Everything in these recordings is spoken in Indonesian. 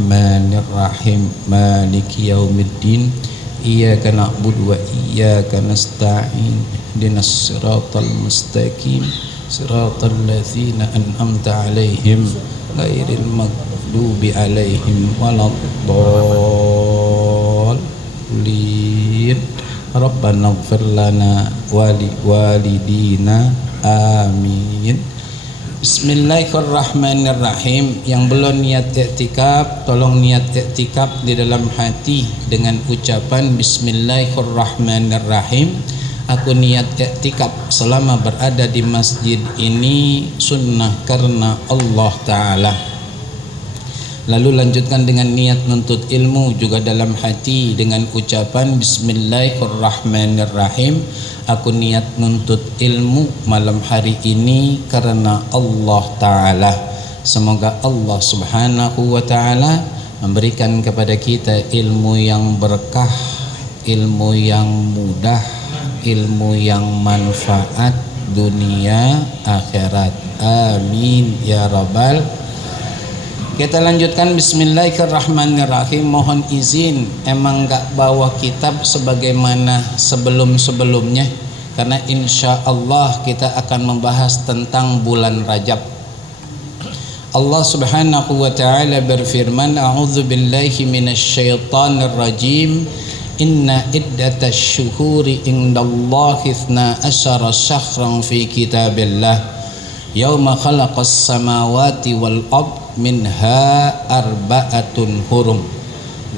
Bismillahirrahmanirrahim. Maliki yaumiddin. Iyyaka na'budu wa iyyaka nasta'in. Ihdinas siratal mustaqim. Siratal ladzina an'amta 'alaihim ghairil maghdubi 'alaihim waladdallin. Rabbana ighfir lana wa liwalidina. Amin. Bismillahirrahmanirrahim. Yang belum niat i'tikaf, tolong niat i'tikaf di dalam hati dengan ucapan Bismillahirrahmanirrahim. Aku niat i'tikaf selama berada di masjid ini sunnah karena Allah Ta'ala. Lalu lanjutkan dengan niat nuntut ilmu juga dalam hati dengan ucapan Bismillahirrahmanirrahim. Aku niat nuntut ilmu malam hari ini karena Allah Ta'ala. Semoga Allah Subhanahu wa Ta'ala memberikan kepada kita ilmu yang berkah, ilmu yang mudah, ilmu yang manfaat dunia akhirat. Amin ya rabbal. Kita lanjutkan Bismillahirrahmanirrahim. Mohon izin emang gak bawa kitab sebagaimana sebelum-sebelumnya, karena insya Allah kita akan membahas tentang bulan Rajab. Allah Subhanahu wa Ta'ala berfirman, A'udzu billahi minasyaitonir rajim. Inna iddatash syuhuri indallahi 12 syahran fi kitabillah yauma khalaqas samawati wal ard minha arba'atun hurum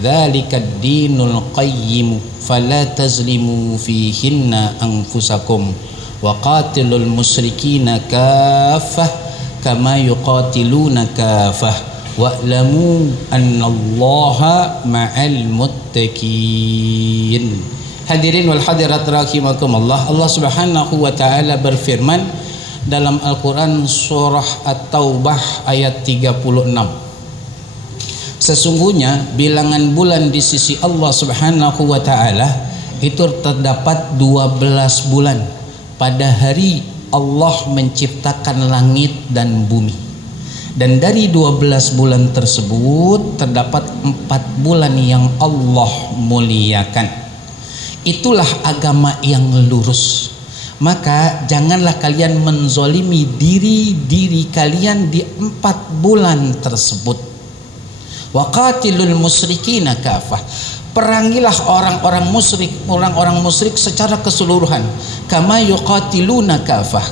dzalikad dinul qayyim fala tazlimu fihinna anfusakum wa qatilul musyrikina kaffah kama yuqatiluna kaffah wa'lamu annallaha ma'al muttaqin. Hadirin wal hadirat rahimakumullah. Allah Subhanahu wa Ta'ala berfirman dalam Al-Quran surah At-Taubah ayat 36. Sesungguhnya bilangan bulan di sisi Allah Subhanahu wa Ta'ala itu terdapat 12 bulan pada hari Allah menciptakan langit dan bumi. Dan dari 12 bulan tersebut terdapat 4 bulan yang Allah muliakan. Itulah agama yang lurus. Maka janganlah kalian menzolimi diri kalian di 4 bulan tersebut. Waqatilul musyrikina kafah. Perangilah orang-orang musyrik secara keseluruhan. Kama yuqatiluna kafah.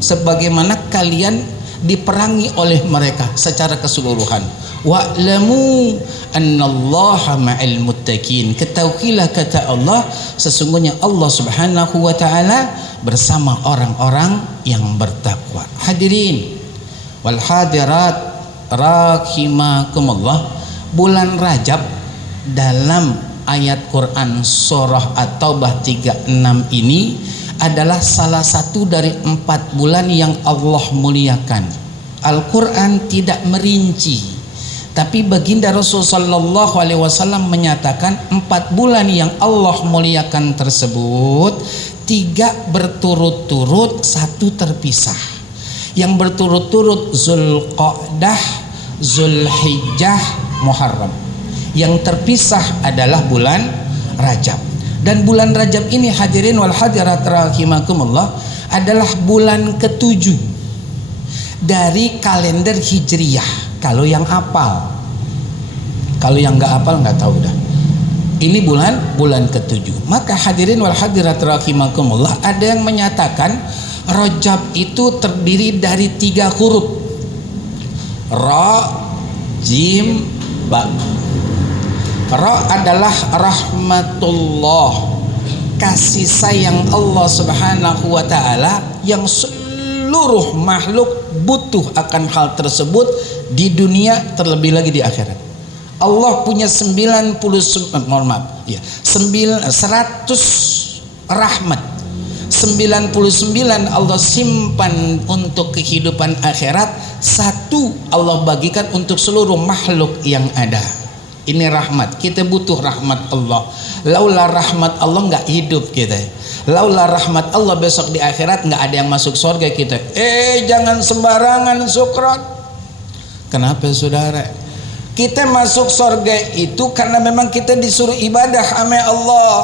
Sebagaimana kalian diperangi oleh mereka secara keseluruhan. Wa'lamu annallaha ma'al muttaqin. Ketahuilah kata Allah, sesungguhnya Allah Subhanahu wa Ta'ala bersama orang-orang yang bertakwa. Hadirin wal hadirat rahimakumullah. Bulan Rajab dalam ayat Quran surah At-Taubah 36 ini adalah salah satu dari 4 bulan yang Allah muliakan. Al-Quran tidak merinci, tapi baginda Rasulullah SAW menyatakan 4 bulan yang Allah muliakan tersebut, 3 berturut-turut, 1 terpisah. Yang berturut-turut Zulqa'dah, Zulhijjah, Muharram. Yang terpisah adalah bulan Rajab. Dan bulan Rajab ini hadirin wal hadirat rahimakumullah adalah bulan ke-7 dari kalender Hijriyah. Kalau yang hafal, kalau yang nggak hafal nggak tahu dah. Ini bulan ke-7. Maka hadirin wal hadirat rahimakumullah, ada yang menyatakan Rajab itu terdiri dari 3 huruf. Ra, Jim, Ba. Ra adalah rahmatullah, kasih sayang Allah Subhanahu wa Ta'ala yang seluruh makhluk butuh akan hal tersebut di dunia, terlebih lagi di akhirat. Allah punya 100 rahmat, 99 Allah simpan untuk kehidupan akhirat, 1 Allah bagikan untuk seluruh makhluk yang ada. Ini rahmat, kita butuh rahmat Allah. Laula rahmat Allah nggak hidup kita. Laula rahmat Allah besok di akhirat nggak ada yang masuk surga kita. Jangan sembarangan sukrat. Kenapa saudara? Kita masuk surga itu karena memang kita disuruh ibadah sama Allah.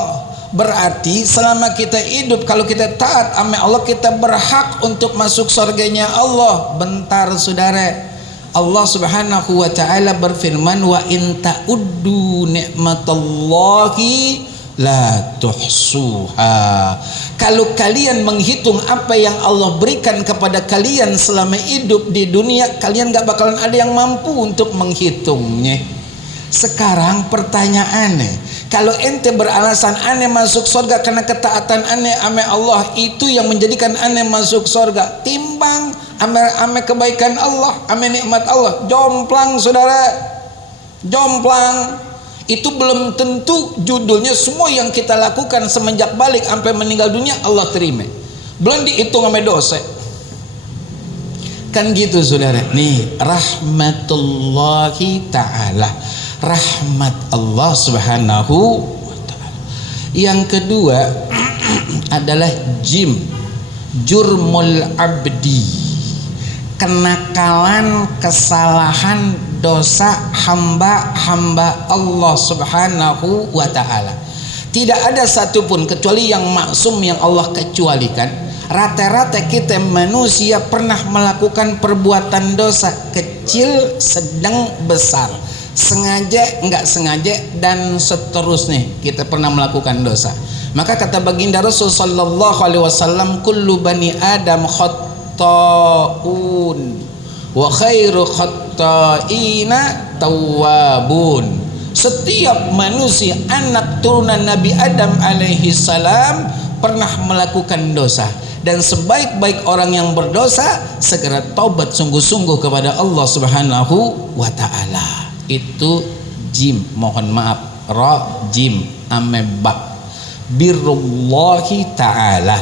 Berarti selama kita hidup, kalau kita taat sama Allah, kita berhak untuk masuk surganya Allah. Bentar saudara, Allah subhanahu wa ta'ala berfirman, wa in ta'uddu ni'matallahi la tuhsuha. Kalau kalian menghitung apa yang Allah berikan kepada kalian selama hidup di dunia, kalian gak bakalan ada yang mampu untuk menghitungnya. Sekarang pertanyaannya, kalau ente beralasan aneh masuk surga karena ketaatan aneh ame Allah, itu yang menjadikan aneh masuk surga, timbang ame kebaikan Allah, ame nikmat Allah, jomplang saudara, jomplang. Itu belum tentu judulnya semua yang kita lakukan semenjak balik sampai meninggal dunia Allah terima, belum dihitung ame dosa. Kan gitu saudara. Nih rahmatullahi ta'ala, rahmat Allah subhanahu wa ta'ala. Yang kedua adalah jurmul abdi, kenakalan, kesalahan, dosa hamba-hamba Allah subhanahu wa ta'ala. Tidak ada satupun kecuali yang maksum yang Allah kecualikan. Rata-rata kita manusia pernah melakukan perbuatan dosa kecil, sedang, besar, sengaja, enggak sengaja, dan seterusnya kita pernah melakukan dosa. Maka kata baginda Rasul sallallahu alaihi wasallam, kullu bani adam khatta'un wa khairu khatta'ina tawwabun. Setiap manusia anak turunan Nabi Adam alaihi salam pernah melakukan dosa, dan sebaik-baik orang yang berdosa segera taubat sungguh-sungguh kepada Allah subhanahu wa ta'ala. Itu jim, mohon maaf, ra jim ameba, birrullahi ta'ala,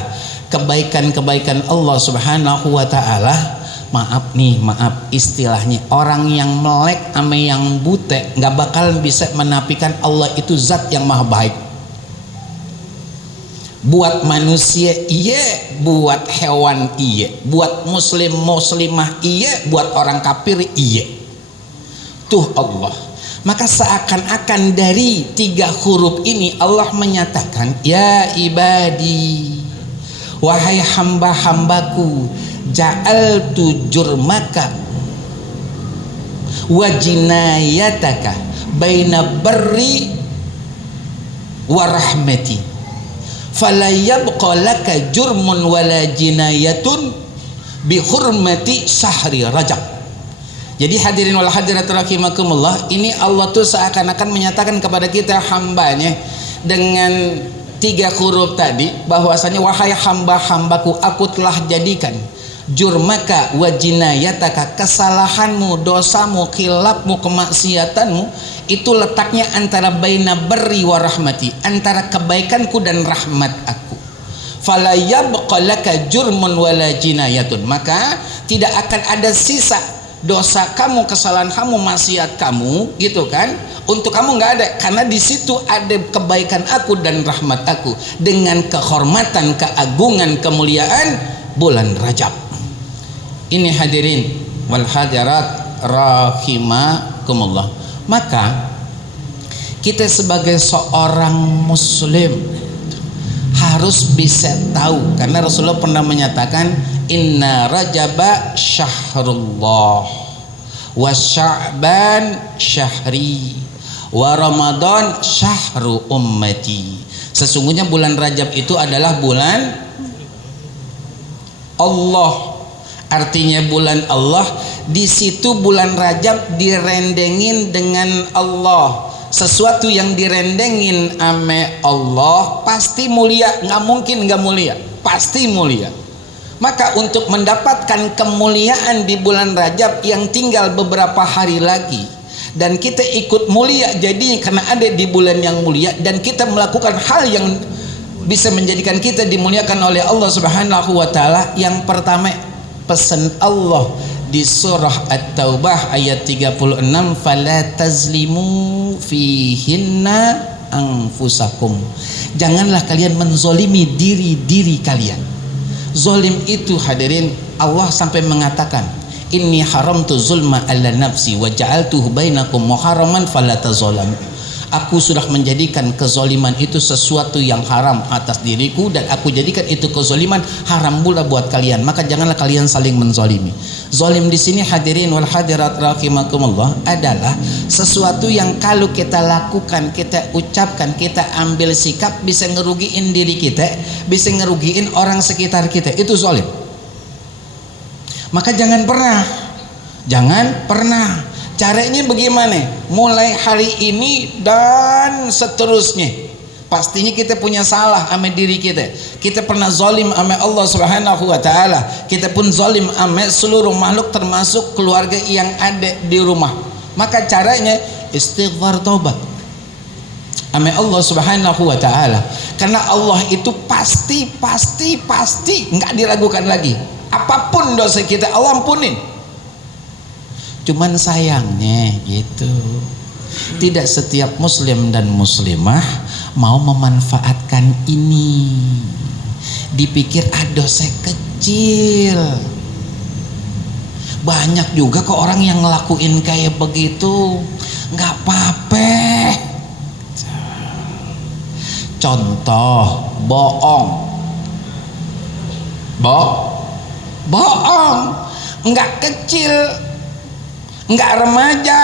kebaikan-kebaikan Allah subhanahu wa ta'ala. Maaf nih, maaf istilahnya, orang yang melek sama yang butek nggak bakal bisa menafikan Allah itu zat yang maha baik. Buat manusia iya, buat hewan iya, buat muslim muslimah iya, buat orang kafir iya. Tuh Allah. Maka seakan-akan dari 3 huruf ini Allah menyatakan, ya ibadi, wahai hamba-hambaku, ja'altu jurmaka wa jinayataka baina barri wa rahmati fala yabqa laka jurmun wala jinayatun bi hurmati syahri Rajab. Jadi hadirin wal hadirat rahimakumullah, ini Allah tuh seakan-akan menyatakan kepada kita hambanya dengan 3 huruf tadi, bahwasanya wahai hamba-hambaku, aku telah jadikan jurmaka wa jinayataka, kesalahanmu, dosamu, khilafmu, kemaksiatanmu itu letaknya antara baina barri wa rahmati, antara kebaikanku dan rahmat aku. Fala yabqa laka jurmun wala jinayatun, maka tidak akan ada sisa dosa kamu, kesalahan kamu, maksiat kamu, gitu kan, untuk kamu nggak ada, karena di situ ada kebaikan aku dan rahmat aku dengan kehormatan, keagungan, kemuliaan bulan Rajab. Ini hadirin wal hadirat rahimakumullah. Maka kita sebagai seorang muslim harus bisa tahu, karena Rasulullah pernah menyatakan, inna rajaba syahrullah wa sya'ban syahri wa ramadan syahru ummati. Sesungguhnya bulan Rajab itu adalah bulan Allah. Artinya bulan Allah, di situ bulan Rajab direndengin dengan Allah. Sesuatu yang direndengin ame Allah pasti mulia, nggak mungkin nggak mulia, pasti mulia. Maka untuk mendapatkan kemuliaan di bulan Rajab yang tinggal beberapa hari lagi, dan kita ikut mulia jadi karena ada di bulan yang mulia, dan kita melakukan hal yang bisa menjadikan kita dimuliakan oleh Allah Subhanahu wa taala. Yang pertama, pesan Allah di surah At-Taubah ayat 36, fala tazlimu fihinna anfusakum, janganlah kalian menzolimi diri kalian. Zolim itu hadirin, Allah sampai mengatakan inni haramtu zulma ala nafsi wa ja'altuhu bainakum muharraman fala tazalamu. Aku sudah menjadikan kezoliman itu sesuatu yang haram atas diriku, dan aku jadikan itu kezoliman haram pula buat kalian, maka janganlah kalian saling menzolimi. Zolim di sini hadirin wal hadirat rahimakumullah adalah sesuatu yang kalau kita lakukan, kita ucapkan, kita ambil sikap bisa ngerugiin diri kita, bisa ngerugiin orang sekitar kita, itu zolim. Maka jangan pernah. Caranya bagaimana? Mulai hari ini dan seterusnya, pastinya kita punya salah sama diri kita. Kita pernah zalim sama Allah Subhanahu wa taala. Kita pun zalim sama seluruh makhluk termasuk keluarga yang ada di rumah. Maka caranya istighfar, taubat sama Allah Subhanahu wa taala. Karena Allah itu pasti enggak diragukan lagi. Apapun dosa kita Allah ampunin. Cuman sayangnya gitu, tidak setiap muslim dan muslimah mau memanfaatkan ini. Dipikir dosa kecil. Banyak juga kok orang yang ngelakuin kayak begitu, nggak apa-apa. Contoh, bohong nggak kecil, nggak remaja,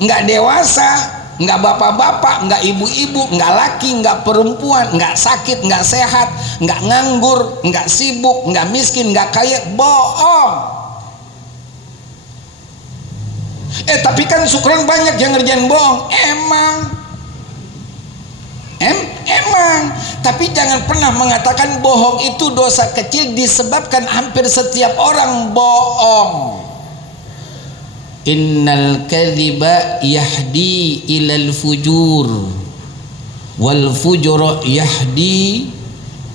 nggak dewasa, nggak bapak-bapak, nggak ibu-ibu, nggak laki, nggak perempuan, nggak sakit, nggak sehat, nggak nganggur, nggak sibuk, nggak miskin, nggak kaya, bohong. Tapi kan syukron banyak yang ngerjain bohong. Emang, tapi jangan pernah mengatakan bohong itu dosa kecil, disebabkan hampir setiap orang bohong. Innal kadhiba yahdi ilal fujur wal fujur yahdi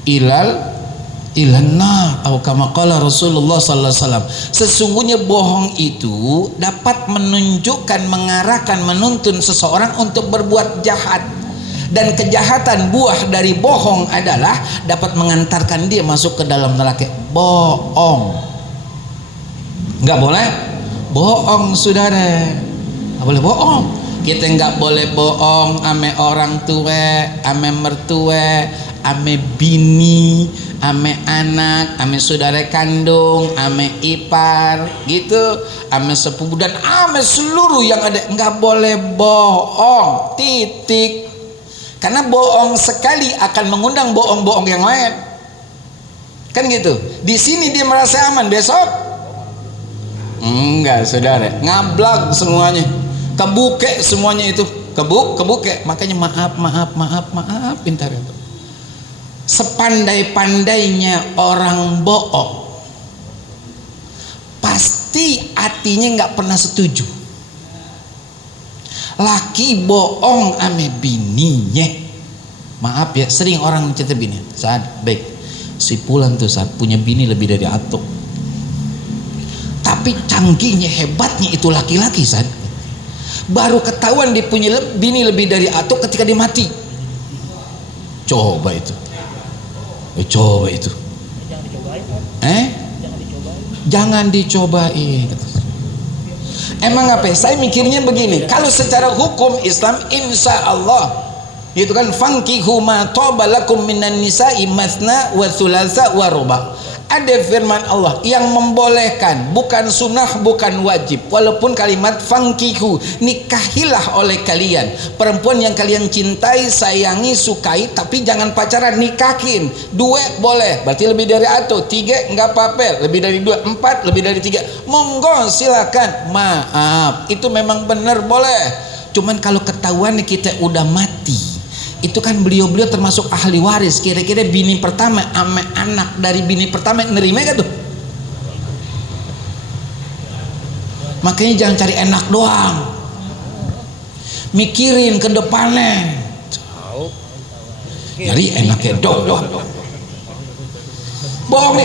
ilal nar, atau kama qala Rasulullah sallallahu alaihi wasallam. Sesungguhnya bohong itu dapat menunjukkan, mengarahkan, menuntun seseorang untuk berbuat jahat, dan kejahatan buah dari bohong adalah dapat mengantarkan dia masuk ke dalam neraka. Bohong nggak boleh bohong, saudara. Nggak boleh bohong. Kita nggak boleh bohong ame orang tua, ame mertua, ame bini, ame anak, ame saudara kandung, ame ipar, gitu, ame sepupu dan ame seluruh yang ada. Nggak boleh bohong, titik. Karena bohong sekali akan mengundang bohong-bohong yang lain, kan gitu. Di sini dia merasa aman, besok enggak, saudara, ngablak semuanya, kebuke semuanya itu, kebuke. Makanya maaf pintar itu. Sepandai-pandainya orang bohong, pasti hatinya nggak pernah setuju. Laki bohong ame bininya, maaf ya, sering orang cerita bini, saat baik si Pulan tuh saat punya bini lebih dari atuk. Tapi canggihnya, hebatnya itu laki-laki, saat baru ketahuan dia punya bini lebih dari atuk ketika dia mati. Coba itu. Jangan dicobain. Emang apa? Saya mikirnya begini, kalau secara hukum Islam insya Allah itu kan fankihu ma taba lakum minan nisa'i mathna wa thulatha wa ruba'. Ada firman Allah yang membolehkan, bukan sunnah, bukan wajib. Walaupun kalimat fankihu, nikahilah oleh kalian perempuan yang kalian cintai, sayangi, sukai, tapi jangan pacaran, nikahin. 2 boleh, berarti lebih dari atau 3 enggak apa-apa, lebih dari 2, 4, lebih dari 3 monggo silakan. Maaf, itu memang benar boleh. Cuman kalau ketahuan kita udah mati, itu kan beliau termasuk ahli waris, kira-kira bini pertama sama anak dari bini pertama nerima gak tuh? Makanya jangan cari enak doang, mikirin ke depannya. Jadi enaknya doang. Bohong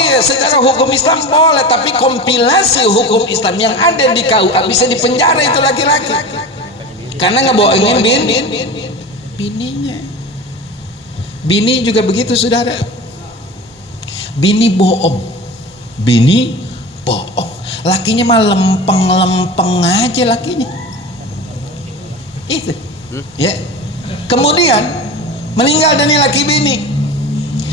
dia secara hukum Islam boleh, tapi kompilasi hukum Islam yang ada di KUA bisa dipenjara itu laki-laki karena ngebohongin bininya. Bini juga begitu, saudara. Bini bohong, bini Bohong. Lakinya mah lempeng-lempeng aja lakinya. Itu. Ya. Kemudian meninggal dan laki bini.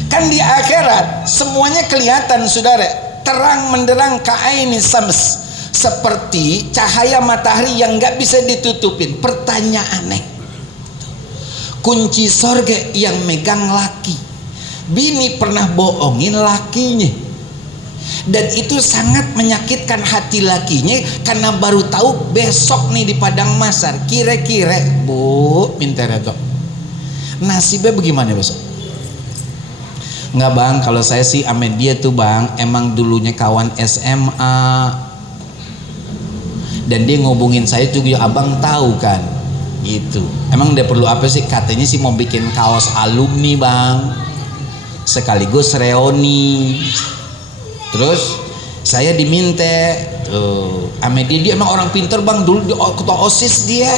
Kan di akhirat semuanya kelihatan saudara, terang menderang ka'aini sams, seperti cahaya matahari yang nggak bisa ditutupin. Pertanyaannya, kunci sorga yang megang laki. Bini pernah bohongin lakinya, dan itu sangat menyakitkan hati lakinya karena baru tahu besok nih di padang mahsyar. Kira-kira bu minta reto nasibnya bagaimana besok? Enggak bang, kalau saya sih amen dia tuh bang emang dulunya kawan SMA, dan dia ngubungin saya juga, abang tahu kan gitu. Emang dia perlu apa sih? Katanya sih mau bikin kaos alumni bang, sekaligus reuni. Terus saya diminta tuh ame dia emang orang pinter bang, dulu ketua OSIS dia,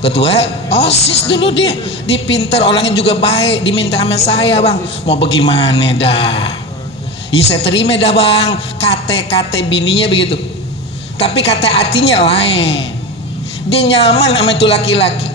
ketua OSIS dulu dia pinter, orangnya juga baik, diminta sama saya bang. Mau bagaimana dah ya saya terima dah bang, kate bininya begitu, tapi kate hatinya lain. Dia nyaman sama itu laki-laki,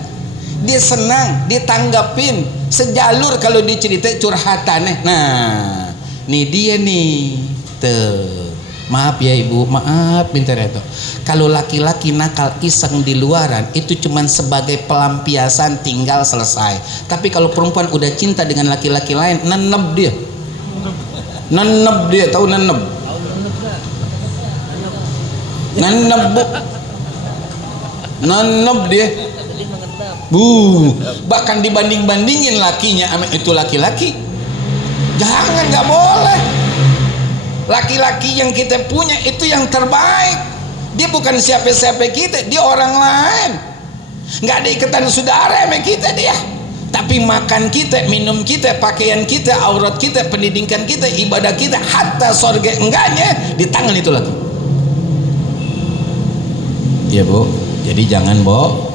dia senang, dia tanggapin sejalur kalau dicerita curhatannya. Nah nih dia nih tuh. Maaf ya ibu, maaf minta reto. Kalau laki-laki nakal iseng di luaran itu cuman sebagai pelampiasan, tinggal selesai. Tapi kalau perempuan udah cinta dengan laki-laki lain, neneb dia. Neneb dia, tahu neneb? Neneb bu. Neneb dia. Bahkan dibanding-bandingin lakinya sama itu laki-laki. Jangan, nggak boleh. Laki-laki yang kita punya itu yang terbaik. Dia bukan siapa-siapa kita, dia orang lain. Nggak ada ikatan saudara sama kita dia. Tapi makan kita, minum kita, pakaian kita, aurat kita, pendidikan kita, ibadah kita, hatta sorga enggaknya di tangan itu lagi. Iya bu, jadi jangan bu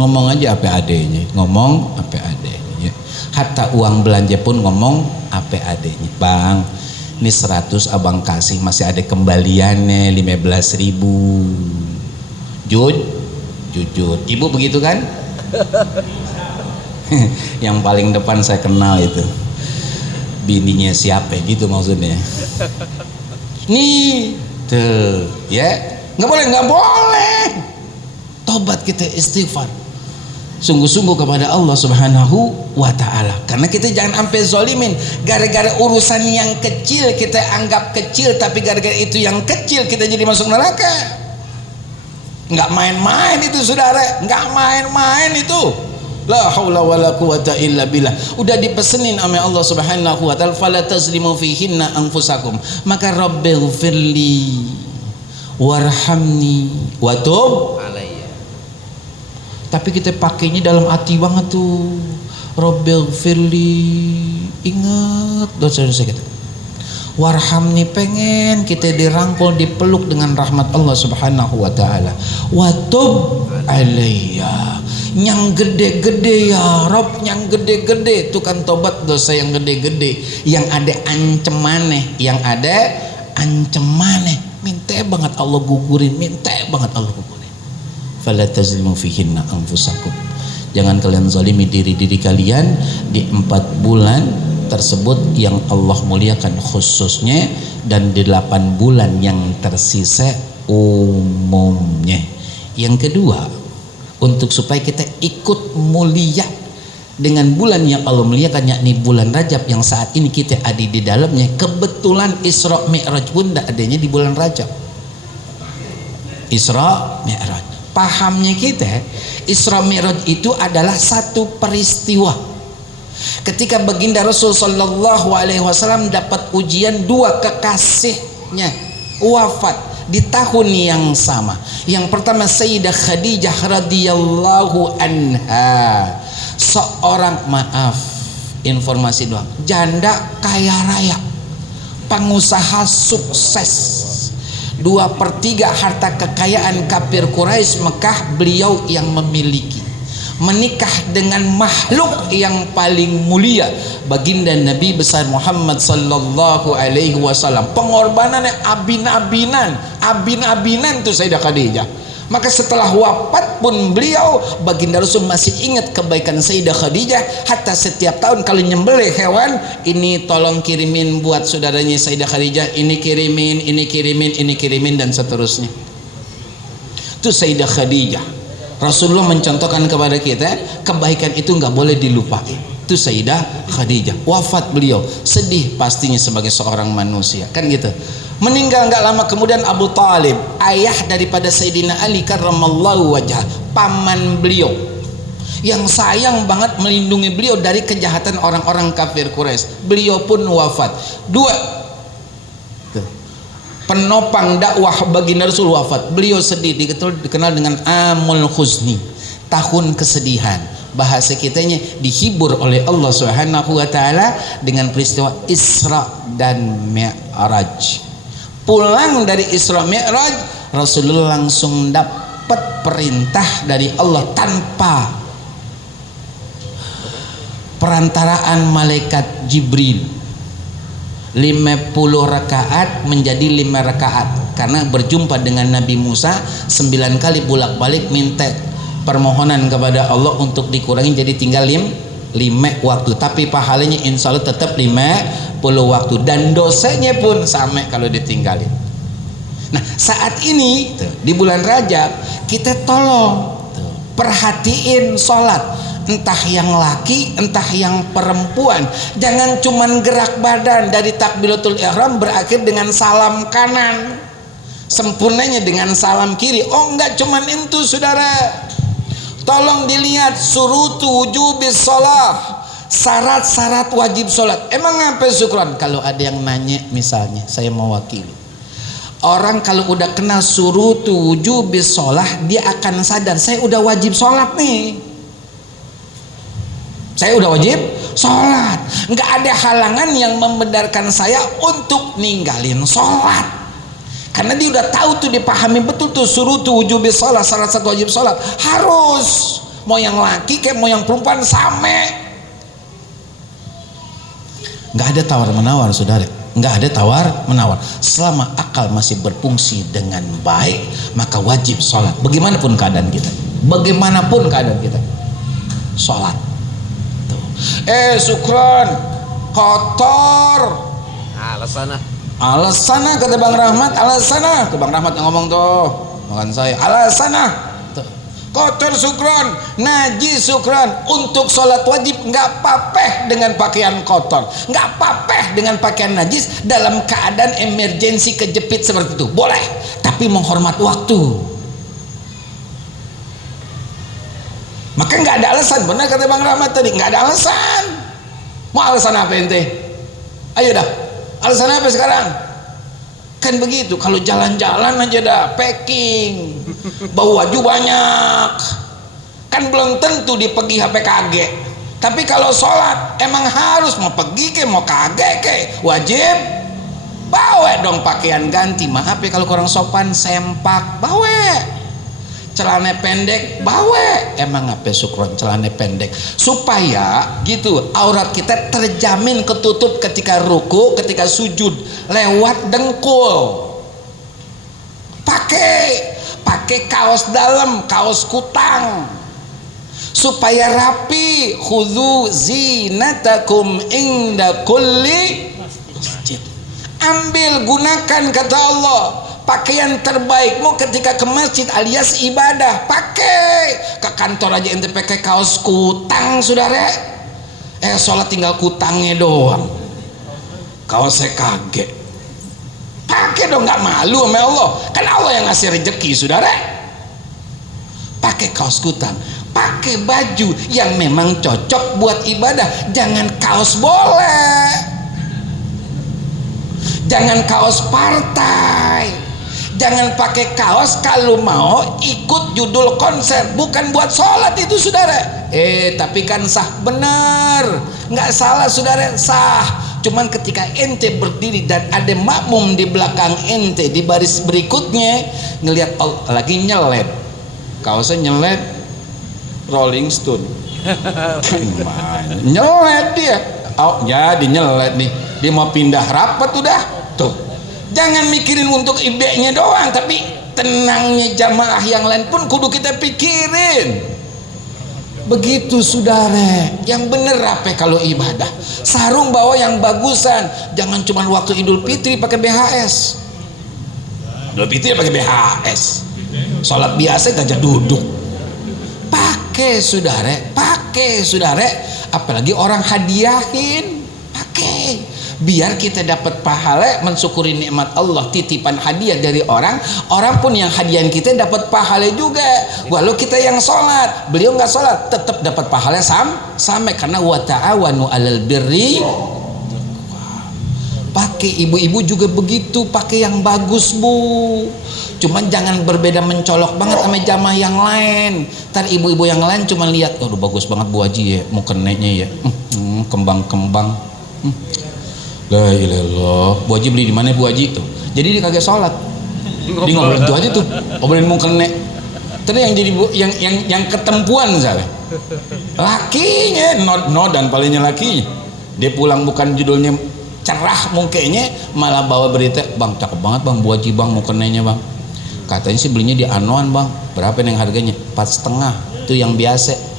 ngomong aja apa adanya, ngomong apa adanya. Hatta uang belanja pun ngomong apa adanya. Bang, ini 100 abang kasih, masih ada kembaliannya 15.000. Jujur ibu begitu kan? Yang paling depan saya kenal itu bininya siapa gitu maksudnya. Nih tuh ya, nggak boleh. Tobat kita, istighfar sungguh-sungguh kepada Allah Subhanahu wa ta'ala, karena kita jangan sampai zolimin gara-gara urusan yang kecil kita anggap kecil, tapi gara-gara itu yang kecil kita jadi masuk neraka. Nggak main-main itu saudara, nggak main-main itu. La haula wala quwata illa billah. Udah dipesenin sama Allah Subhanahu wa ta'ala, fala tazlimu fihinna anfusakum, maka rabbighfirli warhamni wa tub alayya. Tapi kita pakainya dalam hati banget tuh, rabbighfirli, ingat dosa-dosa kita, warhamni, pengen kita dirangkul, dipeluk dengan rahmat Allah Subhanahu wa ta'ala, wa tub alayya, yang gede-gede ya Rob, yang gede-gede itu kan tobat dosa yang gede-gede, yang ada ancamannya, minta banget Allah gugurin, fala tazlimu fihinna anfusakum, jangan kalian zalimi diri kalian di 4 bulan tersebut yang Allah muliakan khususnya, dan di 8 bulan yang tersisa umumnya. Yang kedua, untuk supaya kita ikut mulia dengan bulan yang Allah muliakan, yakni bulan Rajab yang saat ini kita ada di dalamnya. Kebetulan Isra Mi'raj pun adanya di bulan Rajab. Isra Mi'raj, pahamnya kita Isra Mi'raj itu adalah satu peristiwa ketika baginda Rasul sallallahu alaihi wasallam dapat ujian, 2 kekasihnya wafat di tahun yang sama. Yang pertama Sayyidah Khadijah radhiyallahu anha, seorang, maaf informasi doang, janda kaya raya, pengusaha sukses, 2/3 harta kekayaan kafir Quraisy Mekah beliau yang memiliki. menikah dengan makhluk yang paling mulia, baginda Nabi besar Muhammad sallallahu alaihi wasallam. Pengorbanannya abin-abinan tuh Sayyidah Khadijah. Maka setelah wafat pun beliau, baginda Rasul masih ingat kebaikan Sayyidah Khadijah. Hatta setiap tahun kalau nyembelih hewan, ini tolong kirimin buat saudaranya Sayyidah Khadijah, ini kirimin dan seterusnya. Itu Sayyidah Khadijah. Rasulullah mencontohkan kepada kita, kebaikan itu nggak boleh dilupakan. Itu Sayyidah Khadijah. Wafat beliau, sedih pastinya sebagai seorang manusia, kan gitu. Meninggal nggak lama kemudian Abu Talib, ayah daripada Sayyidina Ali karramallahu wajhah, paman beliau yang sayang banget melindungi beliau dari kejahatan orang-orang kafir Quraisy. Beliau pun wafat. Dua penopang dakwah baginda Rasul wafat. Beliau sedih, dikenal dengan Amul Khuzni, tahun kesedihan. Bahasa kitanya dihibur oleh Allah Subhanahu wa taala dengan peristiwa Isra dan Mi'raj. Pulang dari Isra Mi'raj, Rasulullah langsung dapat perintah dari Allah tanpa perantaraan malaikat Jibril. 50 rakaat menjadi 5 rakaat karena berjumpa dengan Nabi Musa 9 kali bolak-balik minta permohonan kepada Allah untuk dikurangi jadi tinggal 5 waktu, tapi pahalanya insya Allah tetap 50 waktu dan dosanya pun sama kalau ditinggalin. Nah saat ini di bulan Rajab kita tolong perhatiin sholat, entah yang laki entah yang perempuan. Jangan cuman gerak badan dari takbiratul ihram berakhir dengan salam kanan, sempurnanya dengan salam kiri. Oh enggak cuman itu saudara, tolong dilihat surutu wujubis sholat, syarat-syarat wajib sholat. Emang apa syukran? Kalau ada yang nanya misalnya, saya mau wakili orang, kalau udah kenal surutu wujubis sholat, dia akan sadar saya udah wajib sholat nih, saya udah wajib sholat, nggak ada halangan yang membenarkan saya untuk ninggalin sholat. Karena dia udah tahu tuh, dipahami betul tuh surutu wujubis sholat, syarat satu wajib sholat harus, mau yang laki kayak mau yang perempuan sama. Nggak ada tawar menawar saudara, nggak ada tawar menawar. Selama akal masih berfungsi dengan baik, maka wajib sholat bagaimanapun keadaan kita, bagaimanapun keadaan kita sholat. Sukron kotor, alasannya kata Bang Rahmat, alasannya ke Bang Rahmat yang ngomong tuh, bukan saya. Alasannya kotor sukron, najis sukron. Untuk sholat wajib nggak papeh dengan pakaian kotor, nggak papeh dengan pakaian najis dalam keadaan emergensi kejepit seperti itu, boleh, tapi menghormat waktu. Maka nggak ada alasan, benar kata Bang Rahmat tadi, nggak ada alasan. Mau alasan apa ente? Ayo dah, alasan apa sekarang? Kan begitu, kalau jalan-jalan aja dah packing, bawa baju banyak, kan belum tentu dipergi HPKG. Tapi kalau sholat emang harus, mau pergi ke mau kagak ke wajib bawa dong pakaian ganti. Maaf ya kalau kurang sopan, sempak bawa, celana pendek bawa. Emang apa syukron celana pendek? Supaya gitu aurat kita terjamin ketutup ketika ruku, ketika sujud lewat dengkul. Pakai kaos dalam, kaos kutang supaya rapi. Khudzu zinatakum inda kulli masjid. Ambil, gunakan kata Allah pakaian terbaikmu ketika ke masjid alias ibadah. Pakai ke kantor aja ente pakai kaos kutang saudara, sholat tinggal kutangnya doang, kaosnya kaget. Pakai dong, nggak malu sama Allah, kan Allah yang ngasih rezeki saudara. Pakai kaos kutang, pakai baju yang memang cocok buat ibadah. Jangan kaos boleh, jangan kaos partai, jangan pakai kaos kalau mau ikut judul konser, bukan buat sholat itu saudara. Tapi kan sah, benar, nggak salah saudara, sah. Cuman ketika ente berdiri dan ada makmum di belakang ente di baris berikutnya ngelihat lagi nyelip, kaosnya nyelip, Rolling Stone. Nyelet dia. Oh, jadi nyelet nih. Dia mau pindah rapat udah. Tuh. Jangan mikirin untuk ibeknya doang, tapi tenangnya jamaah yang lain pun kudu kita pikirin. Begitu saudara, yang bener apa kalau ibadah? Sarung bawa yang bagusan, jangan cuma waktu Idul Fitri pakai BHS. Idul Fitri pakai BHS. Sholat biasa gajah duduk. Pakai saudara, apalagi orang hadiahin, pakai. Biar kita dapat pahala mensyukuri nikmat Allah, titipan hadiah dari orang pun yang hadiahin kita dapat pahala juga. Walau kita yang sholat, beliau nggak sholat, tetap dapat pahala sama karena wa ta'awanu 'alal birri. Pakai ibu-ibu juga begitu, pakai yang bagus bu. Cuman jangan berbeda mencolok banget sama jamaah yang lain. Ntar ibu-ibu yang lain cuman lihat, oh bagus banget Bu Haji ya, mau keneknya ya, kembang-kembang. La ilaha illallah. Bu Haji beli di mana Bu Haji tuh? Jadi dia kagak sholat. Dia ngobrolin tuh aja tuh, ngobrolin mau kenek. Terus yang jadi yang ketempuan misalnya, lakinya no dan palingnya lakinya. Dia pulang bukan judulnya cerah mungkanya, malah bawa berita, bang cakep banget bang Bu Haji bang mau keneknya bang. Katanya sih belinya di Anoan bang. Berapa yang harganya? 4,5. Itu yang biasa.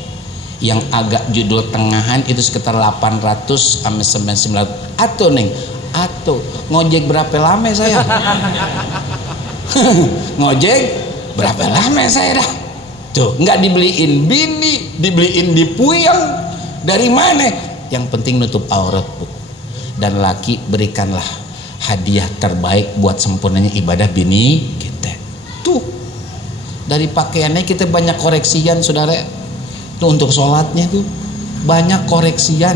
Yang agak judul tengahan itu sekitar 800 sampai 900. Atau neng, atau ngojek berapa lama saya? Ngojek berapa lama saya dah? Tuh nggak dibeliin bini, dibeliin di puyeng. Dari mana? Yang penting nutup aurat bu. Dan laki berikanlah hadiah terbaik buat sempurnanya ibadah bini kita. Tuh dari pakaiannya kita banyak koreksian saudara. Tuh untuk sholatnya tuh banyak koreksian,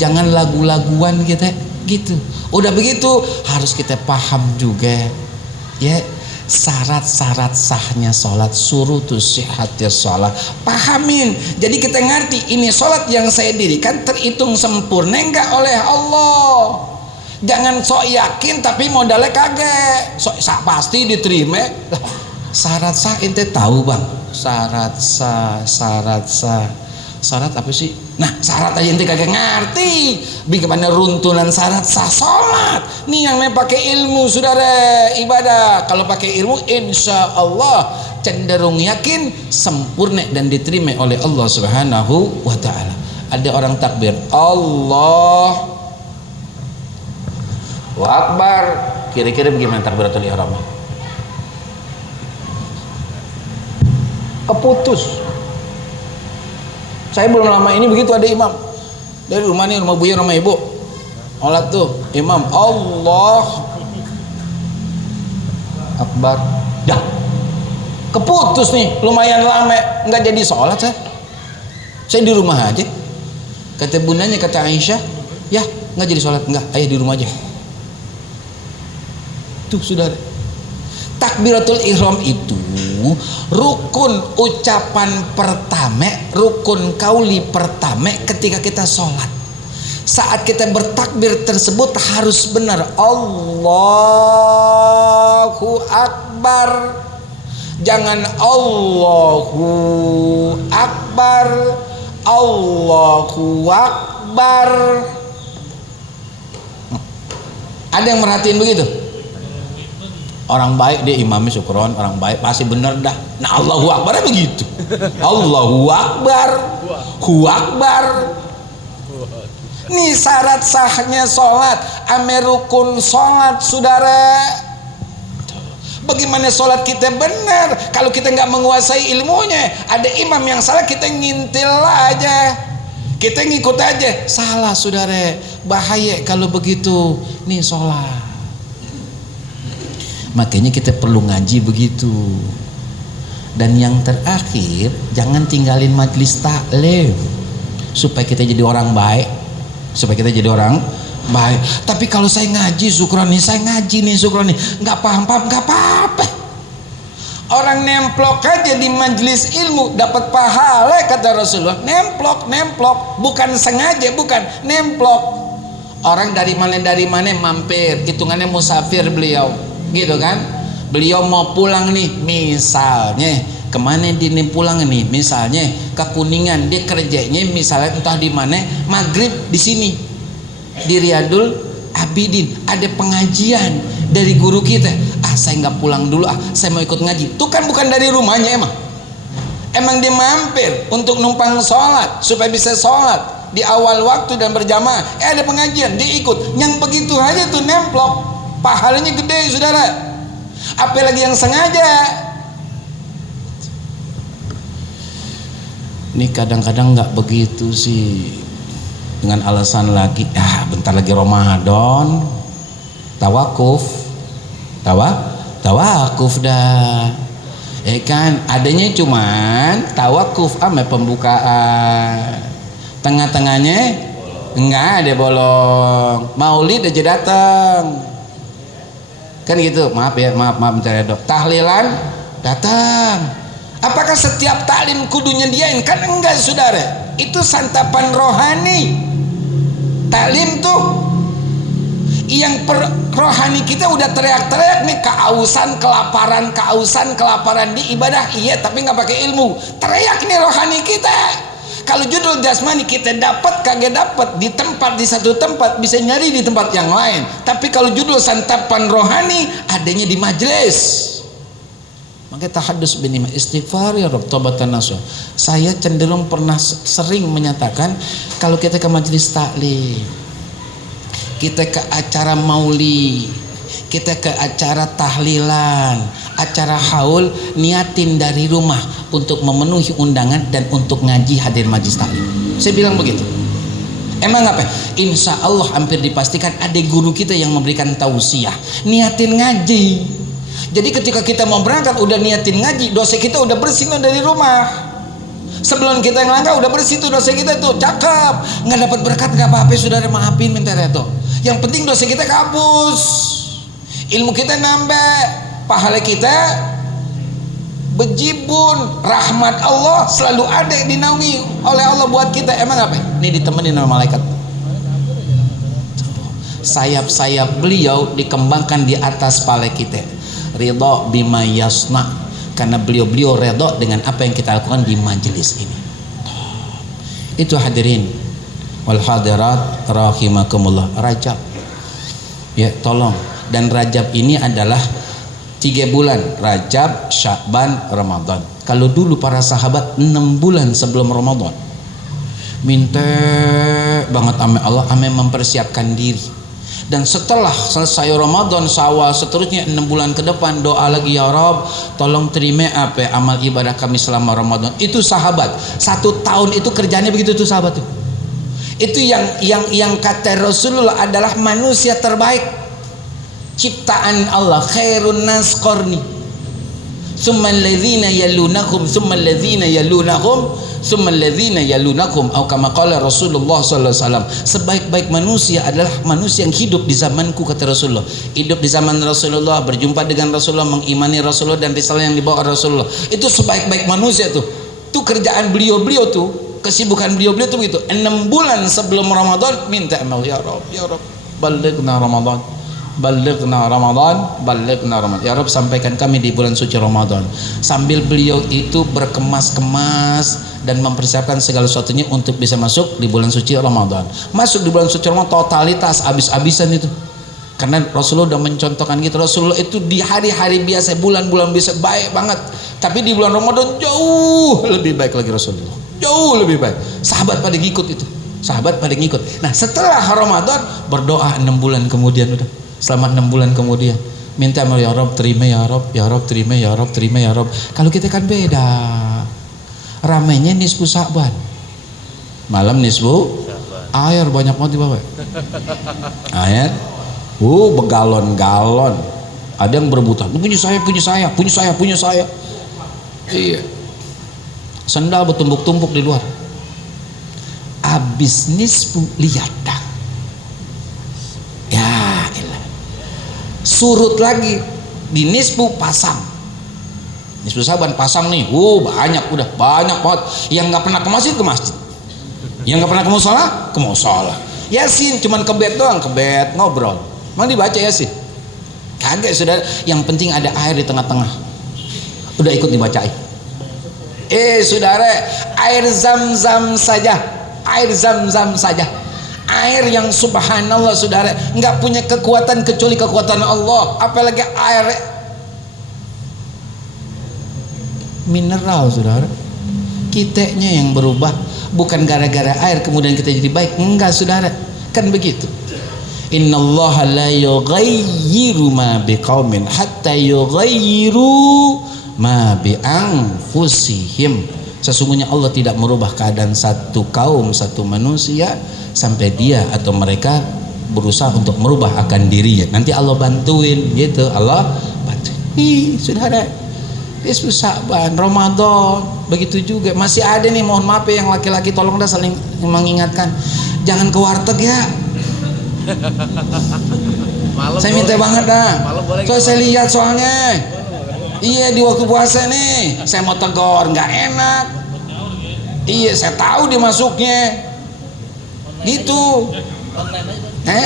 jangan lagu-laguan kita gitu. Udah begitu harus kita paham juga ya syarat-syarat sahnya sholat, surutus sihhatnya sholat, pahamin. Jadi kita ngerti ini sholat yang saya dirikan terhitung sempurna enggak oleh Allah. Jangan sok yakin tapi modalnya kagak, sok pasti diterima. Syarat sah ente tahu bang? Syarat apa sih? Nah syarat aja ente kagak ngerti. Bagaimana runtunan syarat sah sholat? Nih yang pakai ilmu saudara ibadah. Kalau pakai ilmu insya Allah cenderung yakin sempurna dan diterima oleh Allah Subhanahu wa Ta'ala. Ada orang takbir Allahu Akbar, kira-kira bagaimana takbiratul ihram? Keputus. Saya belum lama ini begitu ada imam dari rumah nih, rumah buya, rumah ibu, olat tuh imam Allah Akbar, dah keputus nih, lumayan lama nggak jadi sholat saya di rumah aja. Kata bundanya, kata Aisyah, ya nggak jadi sholat, nggak, ayah di rumah aja. Tuh sudah. Takbiratul ihram itu rukun ucapan pertama, rukun kauli pertama ketika kita sholat. Saat kita bertakbir tersebut harus benar Allahu Akbar. Jangan Allahu Akbar, Allahu Akbar. Ada yang merhatiin begitu? Orang baik dia imamnya syukron, orang baik pasti bener dah. Nah Allahu Akbar begitu. Allahu Akbar, Hu Akbar. Nih syarat sahnya sholat, ame rukun sholat saudara. Bagaimana sholat kita benar? Kalau kita nggak menguasai ilmunya, ada imam yang salah kita ngintil aja, kita ngikut aja. Salah saudara, bahaya kalau begitu. Nih sholat. Makanya kita perlu ngaji begitu. Dan yang terakhir, jangan tinggalin majlis taklim supaya kita jadi orang baik, supaya kita jadi orang baik. Tapi kalau saya ngaji syukron nih, saya ngaji nih syukron nih, nggak paham nggak apa-apa. Orang nemplok aja di majlis ilmu dapat pahala kata Rasulullah. Nemplok, bukan sengaja, bukan nemplok. Orang dari mana mampir, hitungannya musafir beliau. Gitu kan, beliau mau pulang nih misalnya kemana dia nih pulang nih, misalnya ke Kuningan, dia kerjanya misalnya entah di mana, maghrib di sini di Riyadul Abidin ada pengajian dari guru kita, saya nggak pulang dulu, saya mau ikut ngaji. Itu kan bukan dari rumahnya, emang dia mampir untuk numpang sholat supaya bisa sholat di awal waktu dan berjamaah. Ada pengajian dia ikut, yang begitu aja tuh nemplok, pahalanya gede saudara, apalagi yang sengaja. Ini kadang-kadang nggak begitu sih, dengan alasan lagi bentar lagi Ramadan, tawakuf dah, kan adanya cuman tawakuf ame pembukaan, tengah-tengahnya enggak ada bolong, maulid aja datang kan gitu. Maaf bentar ya dok, tahlilan datang. Apakah setiap taklim kudunya diain? Kan enggak saudara, itu santapan rohani. Taklim tuh yang rohani kita udah teriak-teriak nih, kehausan kelaparan di ibadah, iya tapi nggak pakai ilmu, teriak nih rohani kita. Kalau judul jasmani kita dapat kagak dapat di tempat, di satu tempat bisa nyari di tempat yang lain, tapi kalau judul santapan rohani adanya di majelis. Makanya tahadus binima istighfar ya Rabb taubatan nasuh. Saya cenderung pernah sering menyatakan, kalau kita ke majelis taklim, kita ke acara mauli, kita ke acara tahlilan, acara haul, niatin dari rumah untuk memenuhi undangan dan untuk ngaji hadir majelis taklim. Saya bilang begitu. Emang apa? Insya Allah hampir dipastikan ada guru kita yang memberikan tausiah, niatin ngaji. Jadi ketika kita mau berangkat udah niatin ngaji, dosa kita udah bersih dari rumah. Sebelum kita ngelangkah udah bersih tuh dosa kita tuh, cakep. Nggak dapat berkat nggak apa-apa, saudara, maafin minta reto. Yang penting dosa kita kabus, ilmu kita nambah, pahala kita bejibun, rahmat Allah selalu ada dinaungi oleh Allah buat kita. Emang apa? Ini ditemenin sama malaikat. Sayap-sayap beliau dikembangkan di atas kepala kita. Ridho bima yasna, karena beliau ridho dengan apa yang kita lakukan di majelis ini. Itu hadirin wal hadirat rahimakumullah. Rajab ya tolong, dan Rajab ini adalah 3 bulan, Rajab, Sya'ban, Ramadan. Kalau dulu para sahabat 6 bulan sebelum Ramadan minta banget ame Allah, ame mempersiapkan diri. Dan setelah selesai Ramadan, Syawal, seterusnya 6 bulan ke depan doa lagi, ya Rob tolong terima apa amal ibadah kami selama Ramadan. Itu sahabat 1 tahun itu kerjanya begitu tuh sahabat tuh. Itu yang kata Rasulullah adalah manusia terbaik ciptaan Allah, khairun nas qarni tsummal ladzina yalunakum tsummal ladzina yalunakum tsummal ladzina yalunakum, atau kama qala Rasulullah sallallahu alaihi wasallam. Sebaik-baik manusia adalah manusia yang hidup di zamanku, kata Rasulullah. Hidup di zaman Rasulullah, berjumpa dengan Rasulullah, mengimani Rasulullah dan risalah yang dibawa Rasulullah. Itu sebaik-baik manusia tuh. Itu kerjaan beliau tuh, kesibukan beliau tuh begitu. 6 bulan sebelum Ramadan minta amal, ya Rabb balighna Ramadan, balighna Ramadan, balighna Ramadan. Ya Rabb sampaikan kami di bulan suci Ramadan. Sambil beliau itu berkemas-kemas dan mempersiapkan segala sesuatunya untuk bisa masuk di bulan suci Ramadan. Masuk di bulan suci Ramadan totalitas habis-habisan itu. Karena Rasulullah udah mencontohkan gitu. Rasulullah itu di hari-hari biasa, bulan-bulan biasa baik banget, tapi di bulan Ramadan jauh lebih baik lagi Rasulullah. Jauh lebih baik. Sahabat pada ngikut itu. Sahabat pada ngikut. Nah, setelah Ramadan berdoa 6 bulan kemudian udah. Selama 6 bulan kemudian minta ya Rob terima, ya Rob, ya Rob terima, ya Rob terima, ya Rob. Kalau kita kan beda, ramainya nisfu Sya'ban, malam nisfu air banyak banget di bawah air, begalon-galon. Ada yang berebutan, punya saya. Iya, sendal bertumpuk-tumpuk di luar. Abis nisfu lihat dah, ya elah, surut lagi di nisfu pasang, nisfu Sya'ban pasang nih, banyak banget. Yang nggak pernah ke masjid, yang nggak pernah ke musola, Yasin cuman kebet doang, ngobrol. Emang dibaca Yasin? Kagak, saudara. Yang penting ada air di tengah-tengah, udah ikut dibacain. Saudara, air zam-zam saja, air zam-zam saja, air yang subhanallah saudara nggak punya kekuatan kecuali kekuatan Allah, apalagi air mineral saudara. Kitanya yang berubah, bukan gara-gara air kemudian kita jadi baik, enggak saudara, kan begitu. Innallaha la yughayyiru ma biqaumin hatta yughayyiru ma bi anfusihim. Sesungguhnya Allah tidak merubah keadaan satu kaum, satu manusia sampai dia atau mereka berusaha untuk merubah akan dirinya. Nanti Allah bantuin gitu, Allah bantuin. Saudara, Saban, Ramadan begitu juga. Masih ada nih, mohon maaf ya yang laki-laki, tolong dah saling mengingatkan, jangan ke warteg ya. Saya minta banget dah. Soalnya saya lihat soalnya. Iya di waktu puasa nih, saya mau tegur nggak enak. Iya saya tahu dia masuknya, gitu.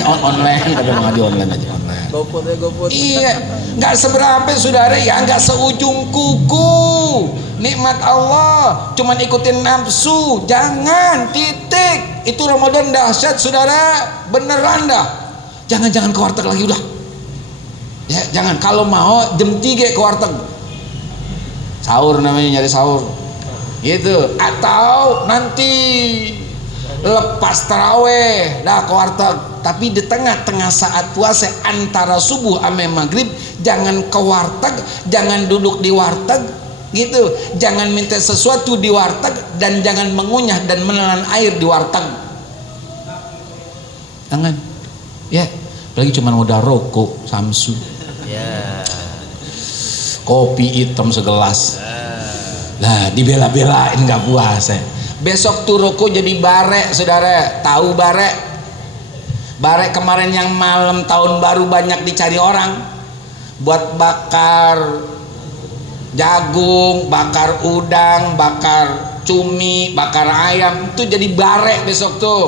Online, ada mau di online aja online. GoFood. Iya, nggak seberapa saudara ya, nggak seujung kuku. Nikmat Allah, cuman ikutin nafsu, jangan titik. Itu Ramadan dahsyat saudara, beneran dah. Jangan ke warteg lagi udah. Ya, jangan. Kalau mau jam 3 ke warteg. Sahur namanya, nyari sahur. Gitu. Atau nanti lepas taraweh dah ke warteg. Tapi di tengah-tengah saat puasa antara subuh sama maghrib jangan ke warteg, jangan duduk di warteg. Gitu. Jangan minta sesuatu di warteg dan jangan mengunyah dan menelan air di warteg. Jangan. Ya, apalagi cuma modal rokok Samsu. Ya. Kopi hitam segelas. Nah, dibela-belain nggak puasa. Besok tuh rokok jadi barek, saudara. Tahu barek? Barek kemarin yang malam tahun baru banyak dicari orang buat bakar jagung, bakar udang, bakar cumi, bakar ayam. Itu jadi barek besok tuh,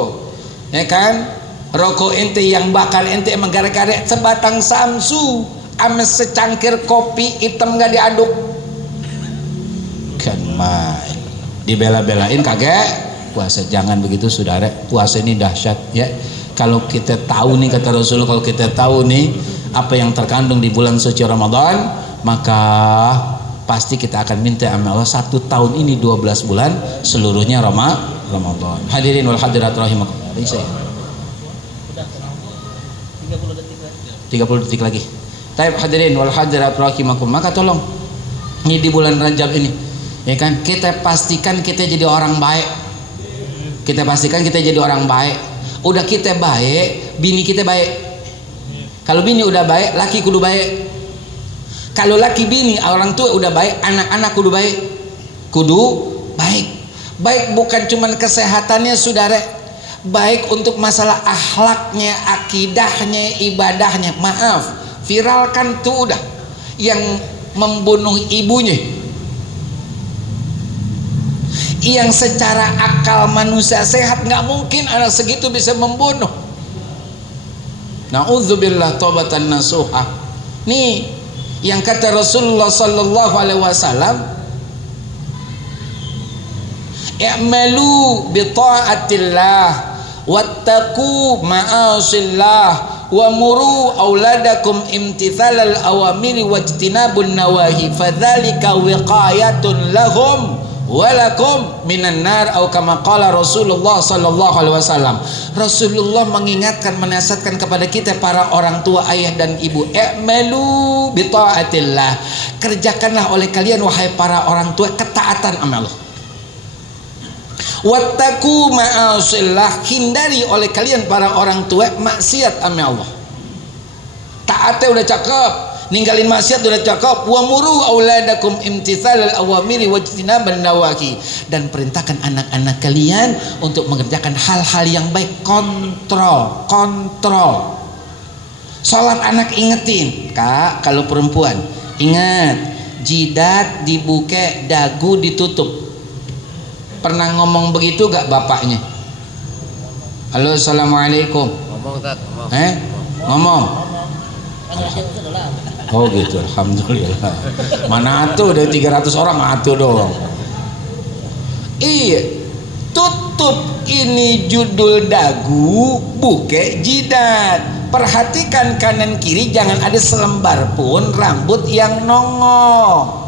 ya kan? Rokok ente yang bakar ente emang gara-gara sebatang Samsu ame secangkir kopi hitam nggak diaduk kan main, dibela-belain kagak puasa. Jangan begitu saudara, puasa ini dahsyat ya. Kalau kita tahu nih, kata Rasulullah, kalau kita tahu nih apa yang terkandung di bulan suci Ramadan, maka pasti kita akan minta sama Allah 1 tahun ini 12 bulan seluruhnya Ramadan. Hadirin wal hadirat rahimakumullah. 30 detik lagi. Taib hadirin wal hadirat rahimakumullah. Maka tolong ini di bulan Rajab ini, ya kan, kita pastikan kita jadi orang baik. Kita pastikan kita jadi orang baik. Udah kita baik, bini kita baik. Kalau bini udah baik, laki kudu baik. Kalau laki bini orang tua udah baik, anak-anak kudu baik. Kudu baik. Baik bukan cuman kesehatannya saudara, baik untuk masalah akhlaknya, akidahnya, ibadahnya. Maaf, viralkan tuh udah yang membunuh ibunya, yang secara akal manusia sehat nggak mungkin anak segitu bisa membunuh. Na'udzubillah taubatan nasuha. Nih yang kata Rasulullah sallallahu alaihi wasallam, i'malu bi ta'atillah wattaqu ma'asillah wa muru auladakum imtithalal awamiri wajtinabun nawahi fadzalika wiqayatun lahum walakum minan nar atau kama qala Rasulullah sallallahu alaihi wasallam. Rasulullah mengingatkan, menasihatkan kepada kita para orang tua, ayah dan ibu, i'malu bi taatillah, kerjakanlah oleh kalian wahai para orang tua ketaatan sama Allah. Wattaqu ma'asillah, hindari oleh kalian para orang tua maksiat sama Allah. Taatnya udah cakep, ninggalin maksiat udah cakep. Wa muru auladakum imtithalal awamiri wajtinaban nawahi, dan perintahkan anak-anak kalian untuk mengerjakan hal-hal yang baik. Kontrol. Salat anak ingetin, Kak, kalau perempuan ingat, jidat dibuka, dagu ditutup. Pernah ngomong begitu gak bapaknya? Halo, assalamualaikum. Ngomong tak? Ngomong. Oh gitu, alhamdulillah. Mana atuh dari 300 orang atuh doang. Iya, tutup ini judul dagu, buke jidat. Perhatikan kanan kiri, jangan ada selembar pun rambut yang nongol.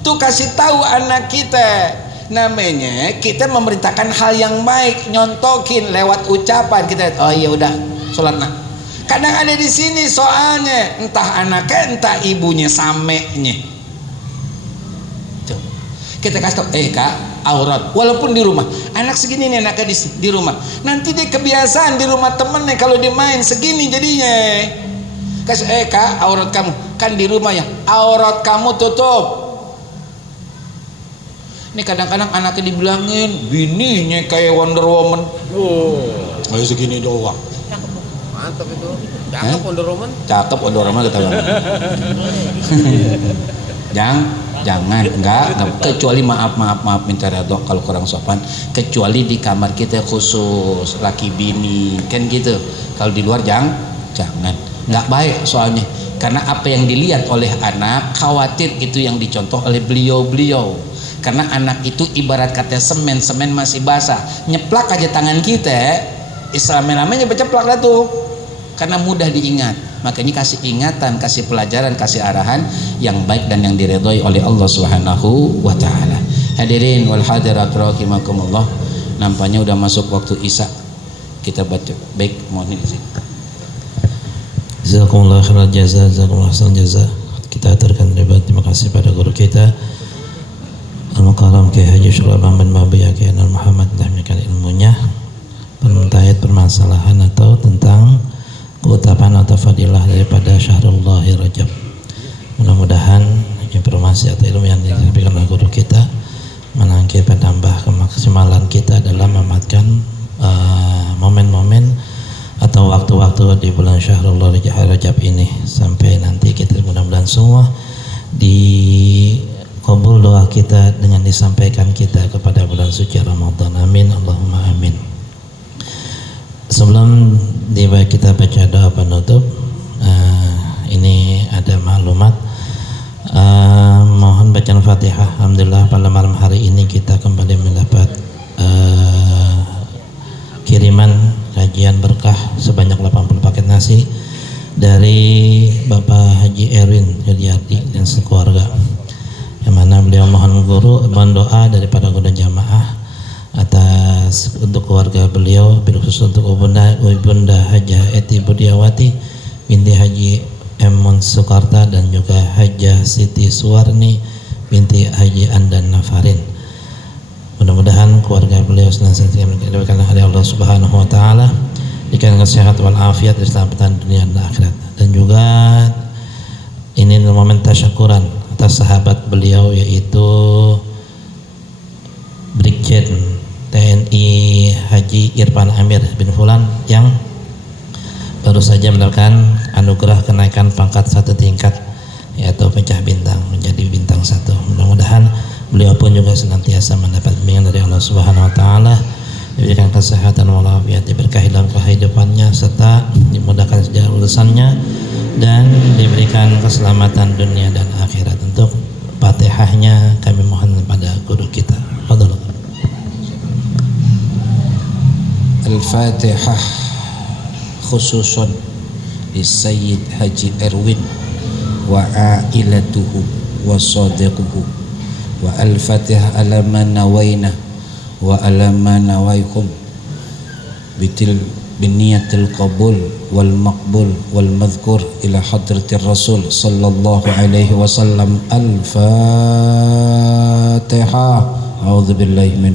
Tuh kasih tahu anak kita, namanya kita memerintahkan hal yang baik, nyontokin lewat ucapan kita. Oh iya udah, sholat nak. Kadang ada di sini soalnya, entah anaknya entah ibunya sameknya. Kita kasih tau, kak, aurat walaupun di rumah, anak segini nih anaknya di rumah, nanti dia kebiasaan di rumah temennya kalau dia main segini jadinya. Kasih kak, aurat kamu kan di rumah ya, aurat kamu tutup. Ini kadang-kadang anaknya dibilangin bininya kayak Wonder Woman, kayak segini doang. Mantap itu, cakep Wonder Woman. Cakep Wonder Woman kata bang. Jangan enggak, kecuali maaf minta redho kalau kurang sopan, kecuali di kamar kita khusus laki bini kan gitu. Kalau di luar jangan nggak baik soalnya, karena apa yang dilihat oleh anak khawatir itu yang dicontoh oleh beliau. Karena anak itu ibarat kata semen masih basah, nyeplak aja tangan kita, Islam-lamanya berceplak dah tuh, karena mudah diingat. Makanya kasih ingatan, kasih pelajaran, kasih arahan yang baik dan yang diridhoi oleh Allah Subhanahu wa taala. Hadirin wal hadirat rahimakumullah. Nampaknya udah masuk waktu Isya. Kita baca. Baik, mohon izin. Jazakumullah khairan jaza, jazakumullah khairan jaza. Kita aturkan terima kasih pada guru kita Al-Mukarram Kiai Haji Syurah bin Mabiyah Kiai Muhammad dahmikan ilmunya. Permasalahan atau tentang keutamaan atau fadilah daripada Syahrullah Rajab. Mudah-mudahan informasi atau ilmu yang disampaikan oleh guru kita menangkap menambah kemaksimalan kita dalam memanfaatkan momen-momen atau waktu-waktu di bulan Syahrullah Rajab ini, sampai nanti kita mudah-mudahan semua dikabul doa kita dengan disampaikan kita kepada bulan suci Ramadan. Amin, Allahumma amin. Sebelum kita baca doa penutup, ini ada maklumat. Mohon bacaan Fatihah. Alhamdulillah pada malam hari ini kita kembali mendapat kiriman kajian berkah sebanyak 80 paket nasi dari Bapak Haji Erwin Yudiardi dan sekeluarga, yang mana beliau mohon doa daripada guru jamaah atas untuk keluarga beliau, khusus untuk Ibunda Hajah Eti Budiawati binti Haji Emun Sukarta dan juga Hajah Siti Suwarni binti Haji Andan Nafarin. Mudah-mudahan keluarga beliau senantiasa diberikan oleh Allah Subhanahu wa taala, diberikan kesehatan wal afiat, keselamatan dunia dan akhirat. Dan juga ini momen tasyakuran atas sahabat beliau, yaitu Brigjen TNI Haji Irfan Amir bin Fulan yang baru saja mendapatkan anugerah kenaikan pangkat 1 tingkat, yaitu pecah bintang menjadi bintang 1. Mudah-mudahan beliau pun juga senantiasa mendapat bimbingan dari Allah Subhanahu wa taala, diberikan kesehatan walafiat, diberkahi dalam kehidupannya serta dimudahkan sejak urusannya dan diberikan keselamatan dunia dan akhirat. Untuk Fatihahnya kami mohon kepada guru kita. Fadhil. Al-Fatihah khususun di Sayyid Haji Erwin wa ailatuhu wa sadiquhu, wa al-Fatihah ala ma nawaina wa ala ma nawaikum biniyatil qabul wal maqbul wal madhkur ila hadratir Rasul sallallahu alaihi wasallam. Al-Fatihah. A'udzu billahi minasy